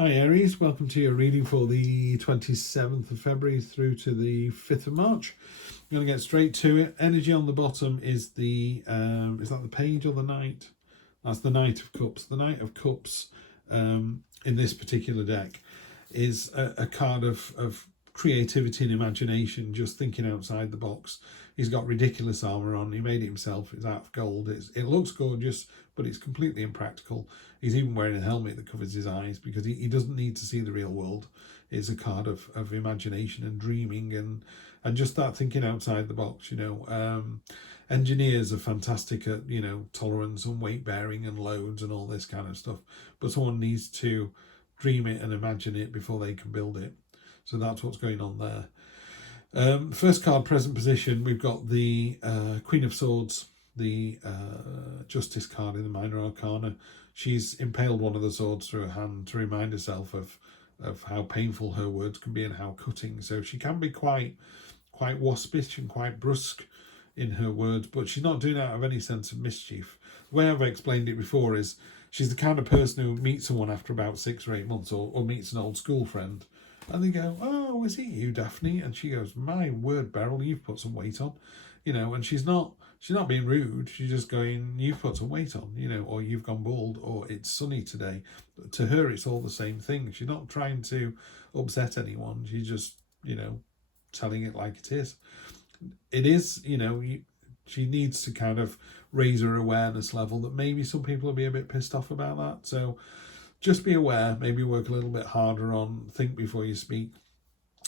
Hi Aries, welcome to your reading for the 27th of February through to the 5th of March. I'm going to get straight to it. Energy on the bottom is is that the page or the Knight? That's the Knight of Cups. The Knight of Cups in this particular deck is a card of creativity and imagination, just thinking outside the box. He's got ridiculous armor on. He made it himself. It's out of gold. It looks gorgeous, but it's completely impractical. He's even wearing a helmet that covers his eyes because he doesn't need to see the real world. It's a card of imagination and dreaming and just that thinking outside the box. Engineers are fantastic at tolerance and weight bearing and loads and all this kind of stuff, but someone needs to dream it and imagine it before they can build it. So that's what's going on there. First card, present position, we've got the Queen of Swords, the Justice card in the Minor Arcana. She's impaled one of the swords through her hand to remind herself of how painful her words can be and how cutting. So she can be quite waspish and quite brusque in her words, but she's not doing it out of any sense of mischief. The way I've explained it before is she's the kind of person who meets someone after about 6 or 8 months or meets an old school friend. And they go, "Oh, is it you, Daphne?" And she goes, "My word, Beryl, you've put some weight on," And she's not being rude. She's just going, "You've put some weight on," or "You've gone bald," or "It's sunny today." To her, it's all the same thing. She's not trying to upset anyone. She's just, telling it like it is. It is, she needs to kind of raise her awareness level that maybe some people will be a bit pissed off about that. So just be aware, maybe work a little bit harder on think before you speak.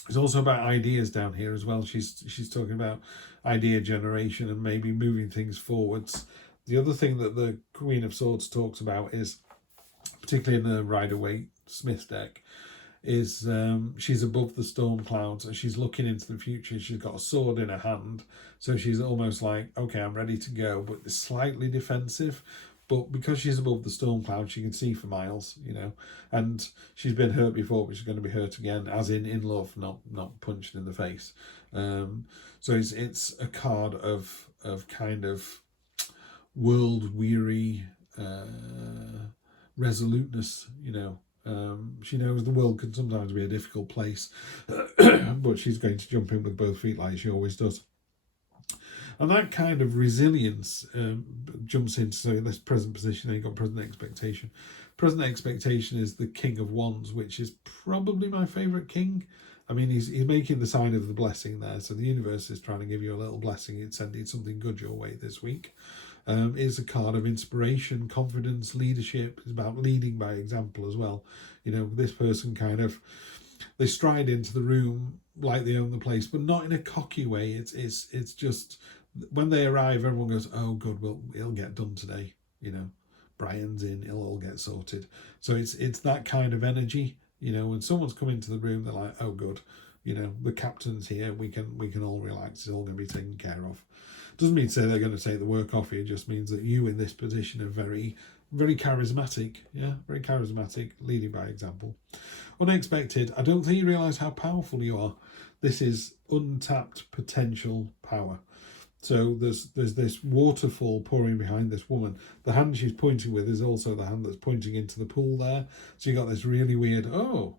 It's also about ideas down here as well. She's talking about idea generation and maybe moving things forwards. The other thing that the Queen of Swords talks about is, particularly in the Rider-Waite Smith deck, is she's above the storm clouds and she's looking into the future. She's got a sword in her hand, so she's almost like, okay, I'm ready to go, but it's slightly defensive. But because she's above the storm cloud, she can see for miles, and she's been hurt before, but she's going to be hurt again, as in love, not punched in the face. So it's a card of kind of world weary resoluteness. She knows the world can sometimes be a difficult place, but she's going to jump in with both feet like she always does. And that kind of resilience jumps into this present position. Then you've got present expectation. Present expectation is the King of Wands, which is probably my favourite king. I mean, he's making the sign of the blessing there. So the universe is trying to give you a little blessing. It's sending something good your way this week. It's a card of inspiration, confidence, leadership. It's about leading by example as well. This person they stride into the room like they own the place, but not in a cocky way. It's just when they arrive, everyone goes, "Oh, good, well, it'll get done today." Brian's in, it'll all get sorted. So it's that kind of energy. When someone's come into the room, they're like, "Oh, good, the captain's here. We can all relax. It's all going to be taken care of." Doesn't mean to say they're going to take the work off you. It just means that you in this position are very, very charismatic. Yeah, very charismatic, leading by example. Unexpected. I don't think you realise how powerful you are. This is untapped potential power. So there's this waterfall pouring behind this woman. The hand she's pointing with is also the hand that's pointing into the pool there. So you got this really weird,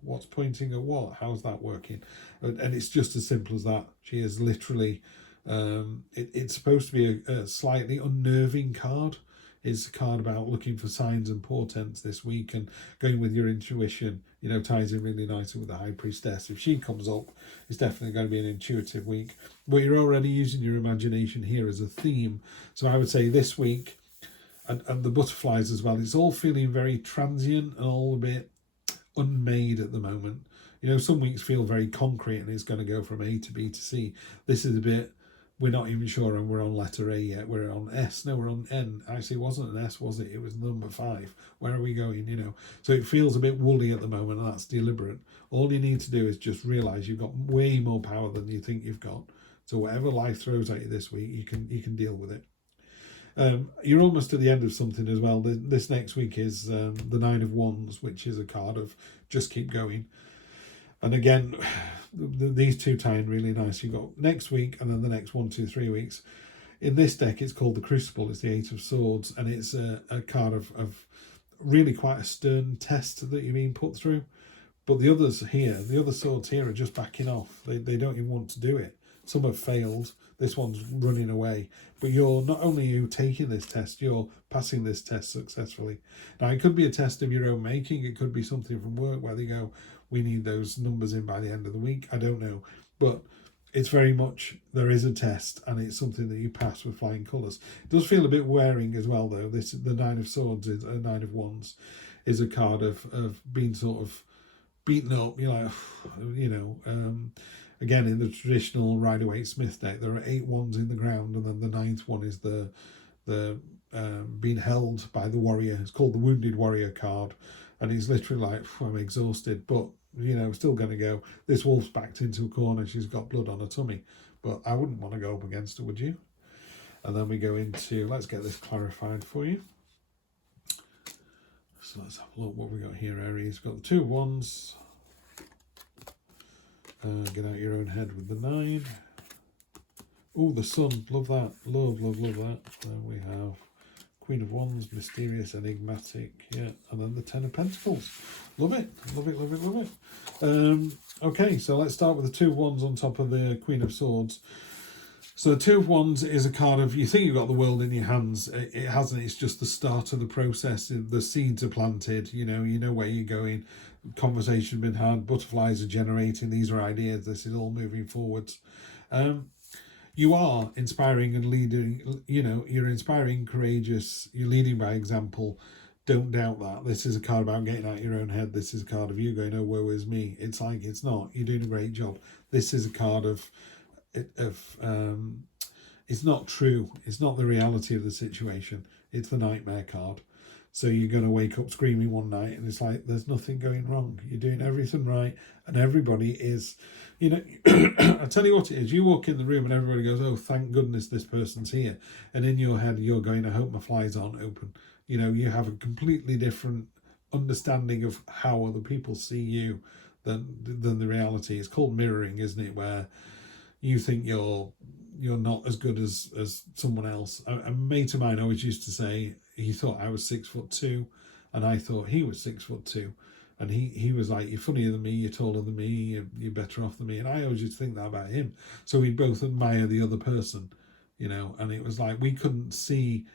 what's pointing at what? How's that working? And it's just as simple as that. She is literally, it's supposed to be a slightly unnerving card. It's a card about looking for signs and portents this week and going with your intuition. Ties in really nicely with the High Priestess. If she comes up, it's definitely going to be an intuitive week. But you're already using your imagination here as a theme. So I would say this week, and the butterflies as well, it's all feeling very transient and all a bit unmade at the moment. Some weeks feel very concrete and it's going to go from A to B to C. This is a bit, we're not even sure, and we're on letter A yet. We're on S. No, we're on N. Actually, it wasn't an S, was it? It was number 5. Where are we going? So it feels a bit woolly at the moment, and that's deliberate. All you need to do is just realise you've got way more power than you think you've got. So whatever life throws at you this week, you can deal with it. You're almost at the end of something as well. This next week is the 9 of Wands, which is a card of just keep going. And again, these two tie in really nice. You've got next week and then the next 1, 2, 3 weeks. In this deck, it's called the Crucible. It's the 8 of Swords, and it's a card of really quite a stern test that you're being put through. But the others here, the other swords here are just backing off. They don't even want to do it. Some have failed. This one's running away. But you're not only you taking this test, you're passing this test successfully. Now, it could be a test of your own making. It could be something from work where they go, we need those numbers in by the end of the week. I don't know. But it's very much, there is a test, and it's something that you pass with flying colours. It does feel a bit wearing as well, though. The Nine of Swords, is a Nine of Wands, is a card of being sort of beaten up. You're like, again, in the traditional Rider-Waite Smith deck, there are 8 wands in the ground, and then the 9th one is the being held by the warrior. It's called the Wounded Warrior card, and he's literally like, I'm exhausted, but still going to go. This wolf's backed into a corner. She's got blood on her tummy, but I wouldn't want to go up against her, would you? And then we go into, let's get this clarified for you. So let's have a look what we got here, Aries. We've got the 2 of Wands. Get out your own head with the 9. Oh, the Sun. Love that. Love that. Then we have Queen of Wands, mysterious, enigmatic. Yeah. And then the 10 of Pentacles. Love it. Okay, so let's start with the 2 of Wands on top of the Queen of Swords. So the 2 of Wands is a card of, you think you've got the world in your hands. It hasn't. It's just the start of the process. The seeds are planted. You know where you're going. Conversation been had. Butterflies are generating. These are ideas. This is all moving forwards. You are inspiring and leading. You're inspiring, courageous. You're leading by example. Don't doubt that. This is a card about getting out your own head. This is a card of you going, oh, woe is me. It's like, it's not. You're doing a great job. This is a card of it's not true. It's not the reality of the situation. It's the nightmare card. So you're going to wake up screaming one night, and it's like there's nothing going wrong. You're doing everything right, and everybody is, I tell you what it is. You walk in the room and everybody goes, oh, thank goodness this person's here. And in your head, you're going, I hope my flies aren't open. You have a completely different understanding of how other people see you than the reality. It's called mirroring, isn't it? Where you think you're not as good as someone else. A mate of mine always used to say he thought I was 6'2", and I thought he was 6'2", and he was like, you're funnier than me, you're taller than me, you're better off than me, and I always used to think that about him. So we both admire the other person, and it was like we couldn't see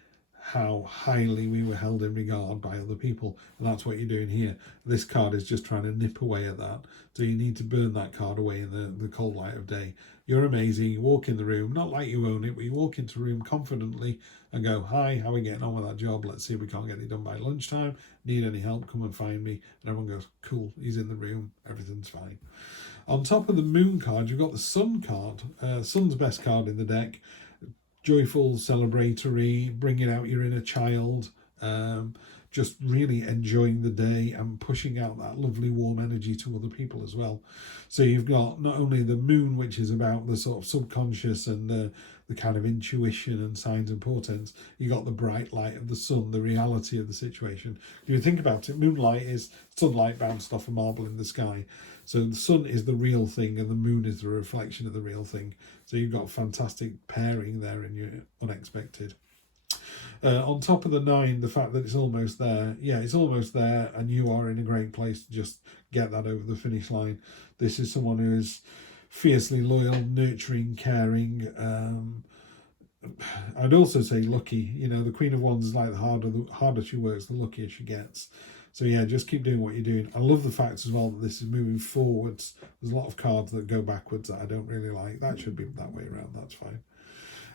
how highly we were held in regard by other people, and that's what you're doing here. This card is just trying to nip away at that, so you need to burn that card away in the cold light of day. You're amazing. You walk in the room, not like you own it, but you walk into the room confidently and go, hi, how are we getting on with that job? Let's see if we can't get it done by lunchtime. Need any help? Come and find me. And everyone goes, cool, he's in the room, everything's fine. On top of the Moon card, you've got the Sun card. Sun's best card in the deck. Joyful, celebratory, bringing out your inner child, just really enjoying the day and pushing out that lovely warm energy to other people as well. So you've got not only the Moon, which is about the sort of subconscious and the kind of intuition and signs and portents. You got the bright light of the Sun, the reality of the situation. If you think about it, moonlight is sunlight bounced off a marble in the sky. So the Sun is the real thing and the Moon is the reflection of the real thing. So you've got a fantastic pairing there in your unexpected. On top of the 9, the fact that it's almost there. Yeah, it's almost there, and you are in a great place to just get that over the finish line. This is someone who is fiercely loyal, nurturing, caring. I'd also say lucky. The Queen of Wands is like the harder she works, the luckier she gets. So yeah, just keep doing what you're doing. I love the fact as well that this is moving forwards. There's a lot of cards that go backwards that I don't really like. That should be that way around. That's fine.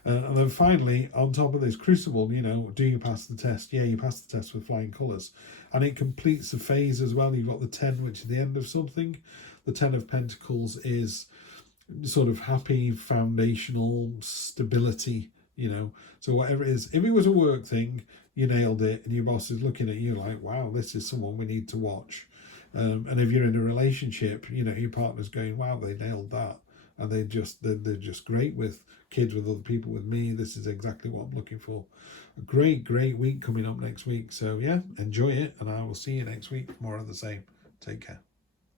And then finally, on top of this, Crucible, do you pass the test? Yeah, you pass the test with flying colours. And it completes the phase as well. You've got the 10, which is the end of something. The 10 of Pentacles is sort of happy, foundational stability, So whatever it is, if it was a work thing, you nailed it, and your boss is looking at you like, wow, this is someone we need to watch. And if you're in a relationship, your partner's going, wow, they nailed that. And they're just great with kids, with other people, with me. This is exactly what I'm looking for. A great week coming up next week. So yeah, enjoy it, and I will see you next week for more of the same. Take care.